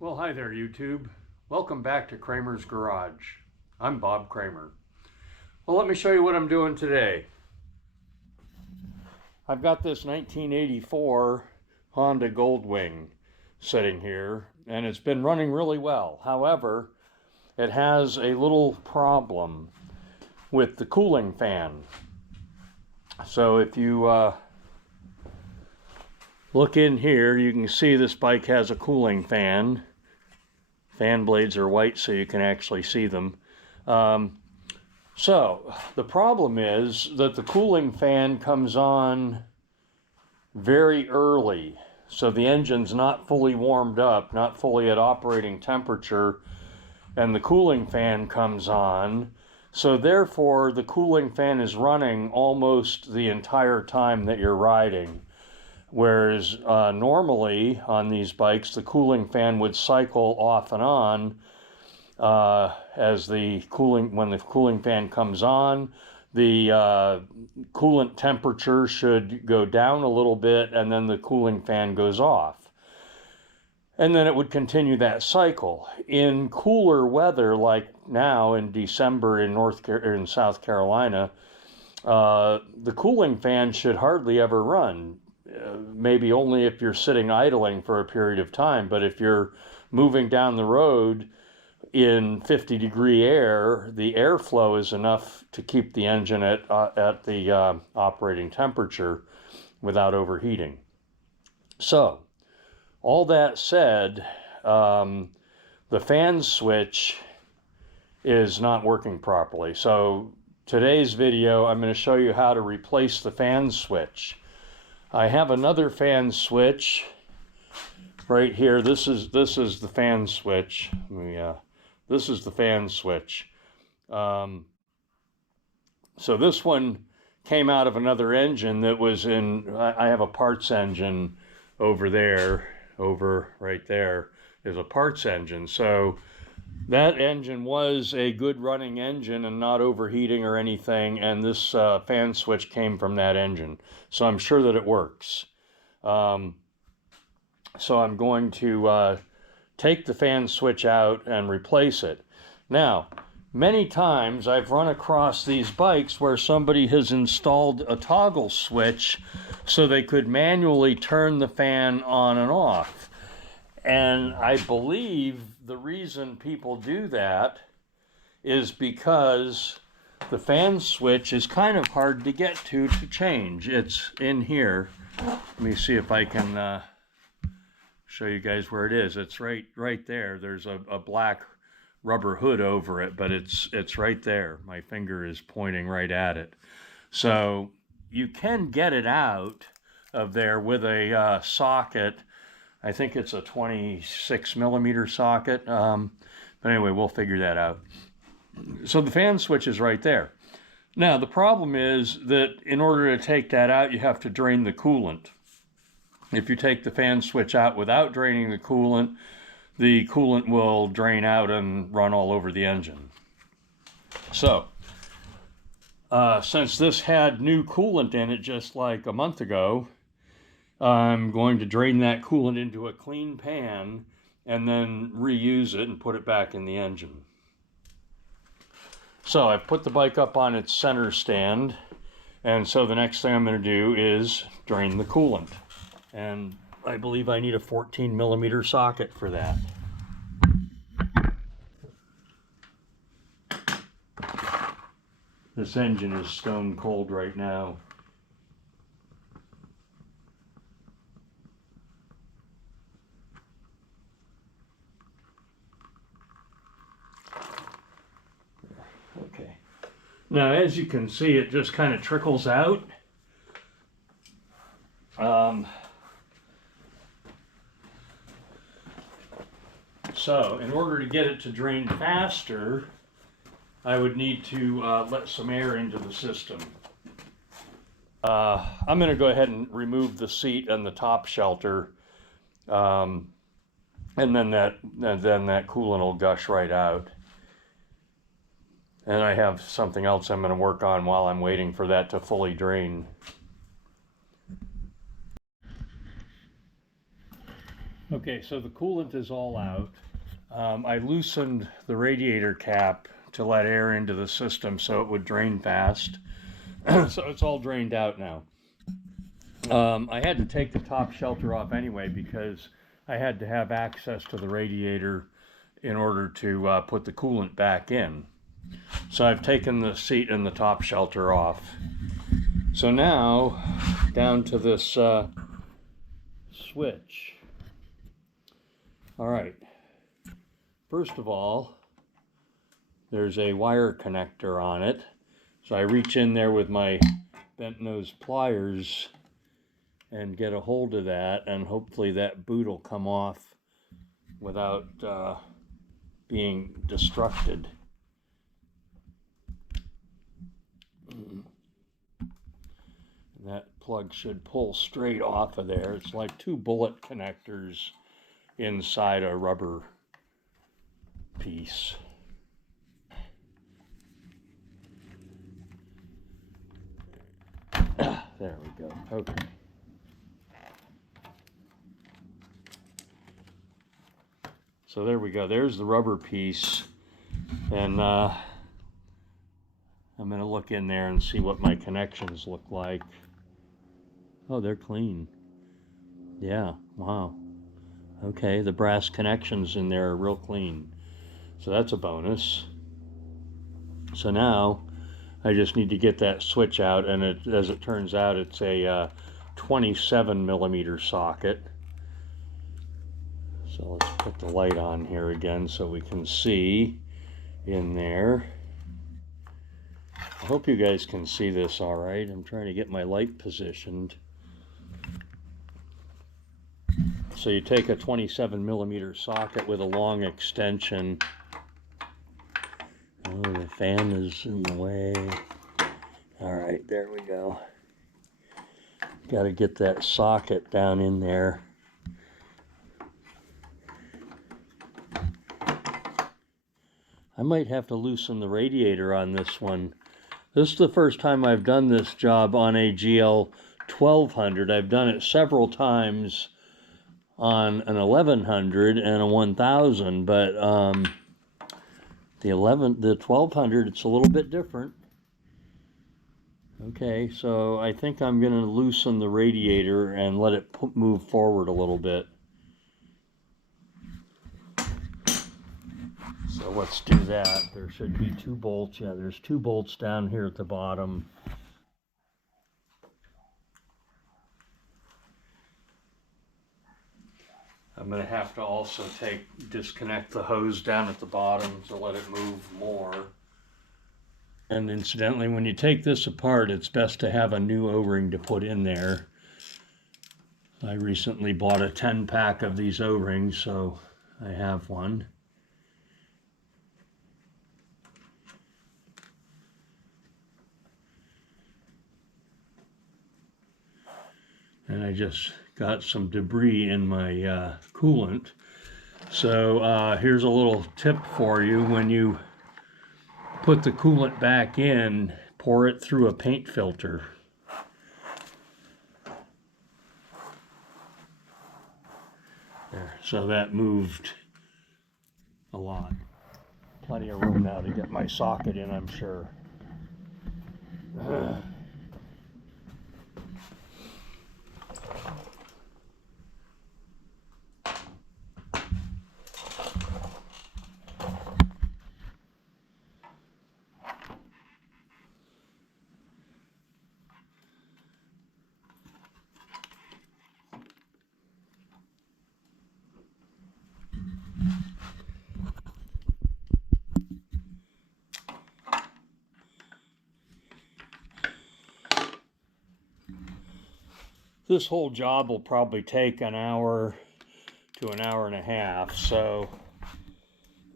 Well, hi there, YouTube. Welcome back to Kramer's Garage. I'm Bob Kramer. Well, let me show you what I'm doing today. I've got this 1984 Honda Goldwing sitting here, and it's been running really well. However, it has a little problem with the cooling fan. So if you look in here, you can see this bike has a cooling fan. Fan blades are white so you can actually see them. So the problem is that the cooling fan comes on very early. So the engine's not fully warmed up, not fully at operating temperature, and the cooling fan comes on. So therefore the cooling fan is running almost the entire time that you're riding. Whereas normally on these bikes, the cooling fan would cycle off and on when the cooling fan comes on, the coolant temperature should go down a little bit, and then the cooling fan goes off. And then it would continue that cycle. In cooler weather, like now in December in South Carolina, the cooling fan should hardly ever run. Maybe only if you're sitting idling for a period of time, but if you're moving down the road in 50-degree air, the airflow is enough to keep the engine at the operating temperature without overheating. So, all that said, the fan switch is not working properly. So, today's video, I'm going to show you how to replace the fan switch. I have another fan switch right here. This is the fan switch. This is the fan switch. So this one came out of another engine that was in. I have a parts engine over there. Right there is a parts engine. So that engine was a good running engine and not overheating or anything, and this fan switch came from that engine. So I'm sure that it works. So I'm going to take the fan switch out and replace it. Now, many times I've run across these bikes where somebody has installed a toggle switch so they could manually turn the fan on and off. And I believe the reason people do that is because the fan switch is kind of hard to get to change. It's in here. Let me see if I can show you guys where it is. It's right there. There's a black rubber hood over it, but it's right there. My finger is pointing right at it. So you can get it out of there with a socket. I think it's a 26mm socket, but anyway, we'll figure that out. So the fan switch is right there. Now, the problem is that in order to take that out, you have to drain the coolant. If you take the fan switch out without draining the coolant will drain out and run all over the engine. So, since this had new coolant in it just like a month ago, I'm going to drain that coolant into a clean pan and then reuse it and put it back in the engine. So I've put the bike up on its center stand, and so the next thing I'm going to do is drain the coolant. And I believe I need a 14mm socket for that. This engine is stone cold right now. Okay. Now, as you can see, it just kind of trickles out. So, in order to get it to drain faster, I would need to let some air into the system. I'm going to go ahead and remove the seat and the top shelter, and then that coolant will gush right out. And I have something else I'm going to work on while I'm waiting for that to fully drain. Okay, so the coolant is all out. I loosened the radiator cap to let air into the system so it would drain fast. So it's all drained out now. I had to take the top shelter off anyway because I had to have access to the radiator in order to put the coolant back in. So I've taken the seat and the top shelter off. So now, down to this switch. All right. First of all, there's a wire connector on it. So I reach in there with my bent nose pliers and get a hold of that, and hopefully that boot will come off without being destructed. That plug should pull straight off of there. It's like two bullet connectors inside a rubber piece. There we go. Okay. So there we go. There's the rubber piece, and I'm going to look in there and see what my connections look like. Oh, they're clean. Yeah, wow. Okay, the brass connections in there are real clean. So that's a bonus. So now I just need to get that switch out, and as it turns out, it's a 27 millimeter socket. So let's put the light on here again so we can see in there. I hope you guys can see this all right. I'm trying to get my light positioned. So you take a 27 millimeter socket with a long extension. Oh, the fan is in the way. All right, there we go. Got to get that socket down in there. I might have to loosen the radiator on this one. This is the first time I've done this job on a GL1200. I've done it several times on an 1100 and a 1000, but the 1200, it's a little bit different. Okay, so I think I'm going to loosen the radiator and let it move forward a little bit. So let's do that. There should be two bolts. Yeah, there's two bolts down here at the bottom. I'm going to have to also disconnect the hose down at the bottom to let it move more. And incidentally, when you take this apart, it's best to have a new O-ring to put in there. I recently bought a 10-pack of these O-rings, so I have one. And I just got some debris in my coolant. So here's a little tip for you. When you put the coolant back in, pour it through a paint filter. There, so that moved a lot. Plenty of room now to get my socket in, I'm sure. This whole job will probably take an hour to an hour and a half, so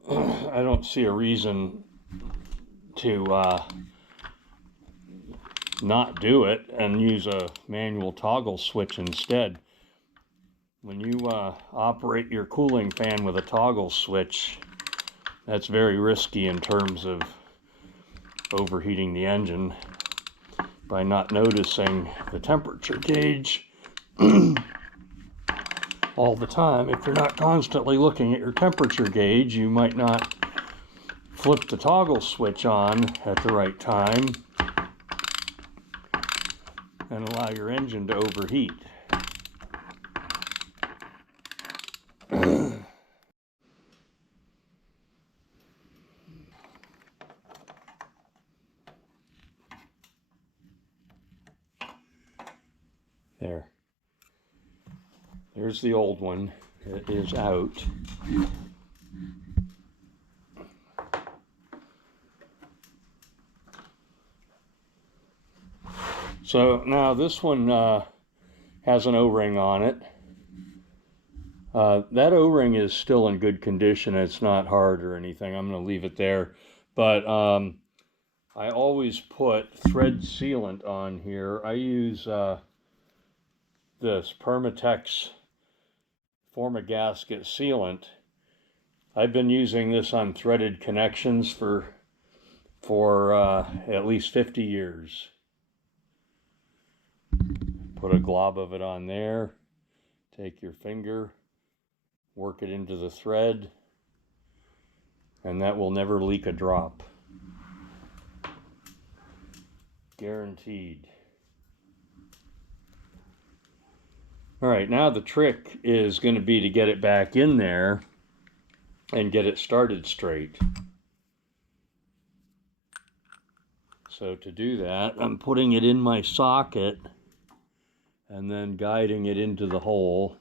I don't see a reason to not do it and use a manual toggle switch instead. When you operate your cooling fan with a toggle switch, that's very risky in terms of overheating the engine by not noticing the temperature gauge. all the time. If you're not constantly looking at your temperature gauge, you might not flip the toggle switch on at the right time and allow your engine to overheat. There's the old one. It is out. So now this one has an O-ring on it. That O-ring is still in good condition. It's not hard or anything. I'm going to leave it there. But I always put thread sealant on here. I use this Permatex Form-A-Gasket sealant. I've been using this on threaded connections for at least 50 years. Put a glob of it on there. Take your finger, work it into the thread, and that will never leak a drop. Guaranteed. All right, now the trick is going to be to get it back in there and get it started straight. So to do that, I'm putting it in my socket and then guiding it into the hole.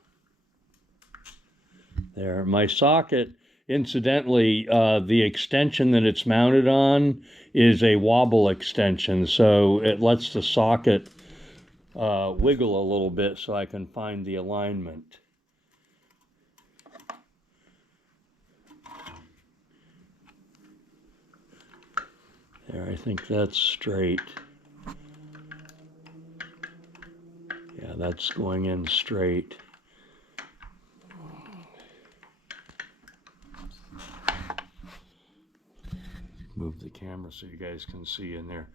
There, my socket, incidentally, the extension that it's mounted on is a wobble extension, so it lets the socket wiggle a little bit so I can find the alignment. There, I think that's straight. Yeah, that's going in straight. Move the camera so you guys can see in there.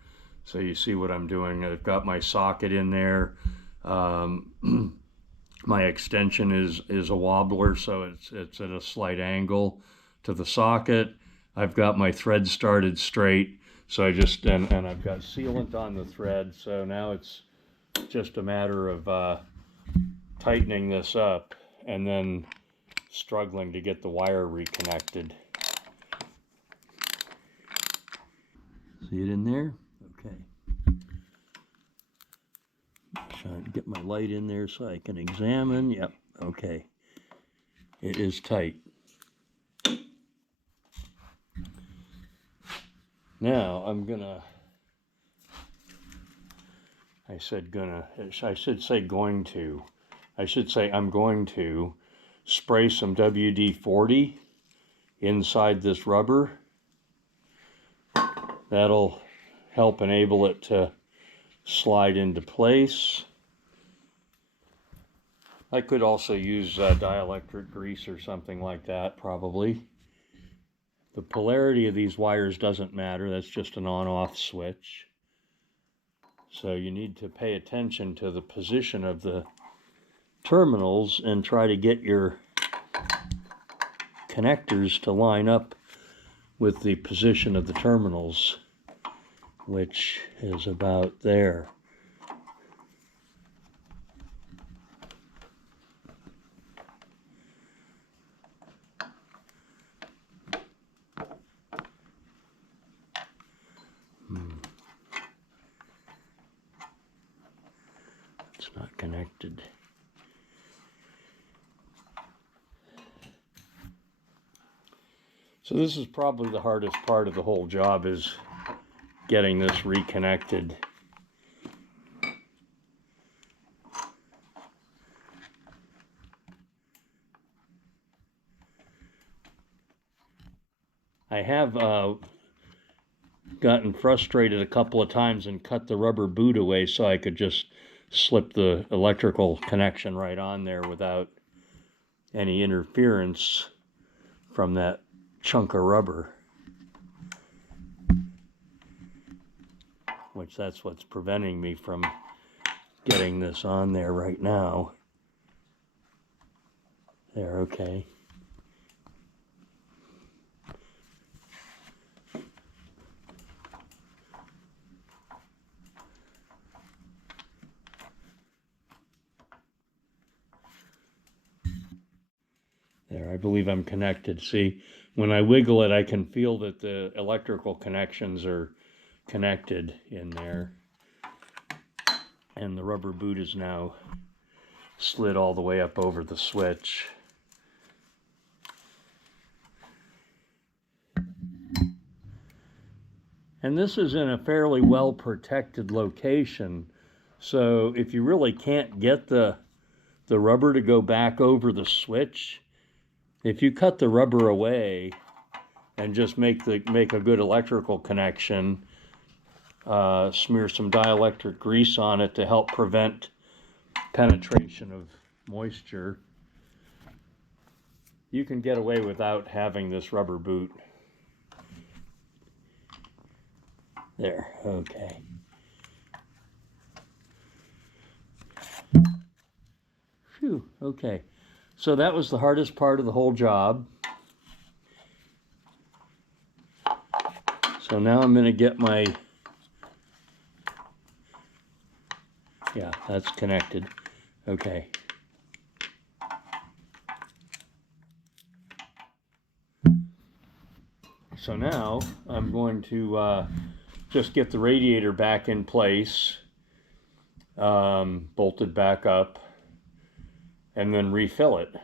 So you see what I'm doing. I've got my socket in there. My extension is a wobbler, so it's at a slight angle to the socket. I've got my thread started straight, so I just and I've got sealant on the thread. So now it's just a matter of tightening this up and then struggling to get the wire reconnected. See it in there? Okay. Trying to get my light in there so I can examine. Yep, okay. It is tight. Now I'm gonna, I should say I'm going to spray some WD-40 inside this rubber. That'll help enable it to slide into place. I could also use dielectric grease or something like that, probably. The polarity of these wires doesn't matter. That's just an on-off switch. So you need to pay attention to the position of the terminals and try to get your connectors to line up with the position of the terminals, which is about there. It's not connected. So this is probably the hardest part of the whole job, is getting this reconnected. I have gotten frustrated a couple of times and cut the rubber boot away so I could just slip the electrical connection right on there without any interference from that chunk of rubber, which that's what's preventing me from getting this on there right now. There, okay. There, I believe I'm connected. See, when I wiggle it, I can feel that the electrical connections are connected in there. And the rubber boot is now slid all the way up over the switch. And this is in a fairly well protected location. So if you really can't get the rubber to go back over the switch, if you cut the rubber away and just make a good electrical connection, smear some dielectric grease on it to help prevent penetration of moisture, you can get away without having this rubber boot. There, okay. Phew, okay. So that was the hardest part of the whole job. So now I'm going to get my, yeah, that's connected. Okay. So now I'm going to just get the radiator back in place, bolted back up, and then refill it.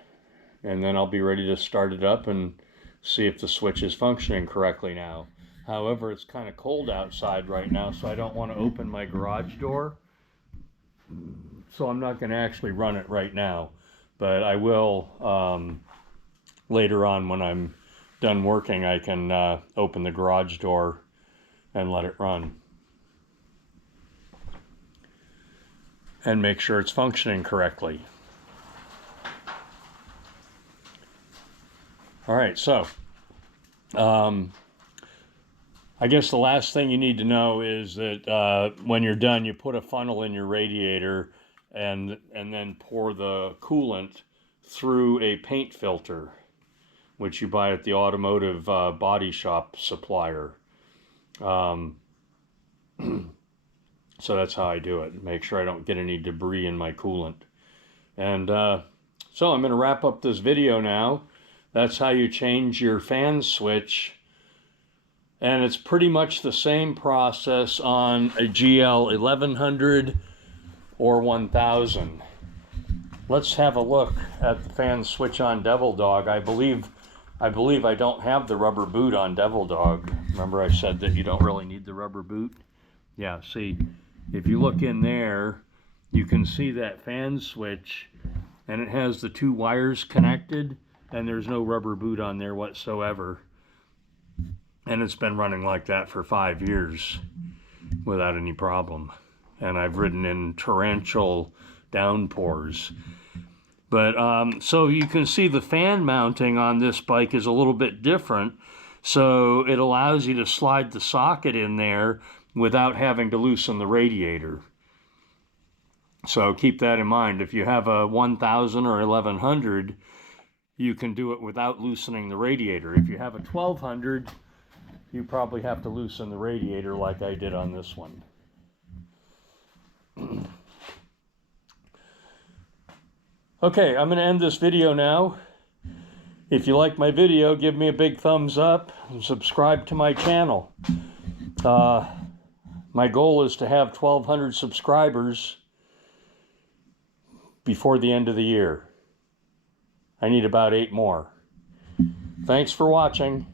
And then I'll be ready to start it up and see if the switch is functioning correctly now. However, it's kind of cold outside right now, so I don't want to open my garage door. So I'm not going to actually run it right now, but I will later on when I'm done working. I can open the garage door and let it run and make sure it's functioning correctly. All right, so I guess the last thing you need to know is that when you're done, you put a funnel in your radiator and then pour the coolant through a paint filter, which you buy at the automotive body shop supplier. So that's how I do it. Make sure I don't get any debris in my coolant. And so I'm going to wrap up this video now. That's how you change your fan switch. And it's pretty much the same process on a GL1100 or 1000. Let's have a look at the fan switch on Devil Dog. I believe I don't have the rubber boot on Devil Dog. Remember I said that you don't really need the rubber boot? Yeah, see, if you look in there, you can see that fan switch, and it has the two wires connected, and there's no rubber boot on there whatsoever. And it's been running like that for 5 years without any problem. And I've ridden in torrential downpours. But so you can see the fan mounting on this bike is a little bit different. So it allows you to slide the socket in there without having to loosen the radiator. So keep that in mind. If you have a 1000 or 1100, you can do it without loosening the radiator. If you have a 1200, you probably have to loosen the radiator like I did on this one. Okay, I'm going to end this video now. If you like my video, give me a big thumbs up and subscribe to my channel. My goal is to have 1,200 subscribers before the end of the year. I need about 8 more. Thanks for watching.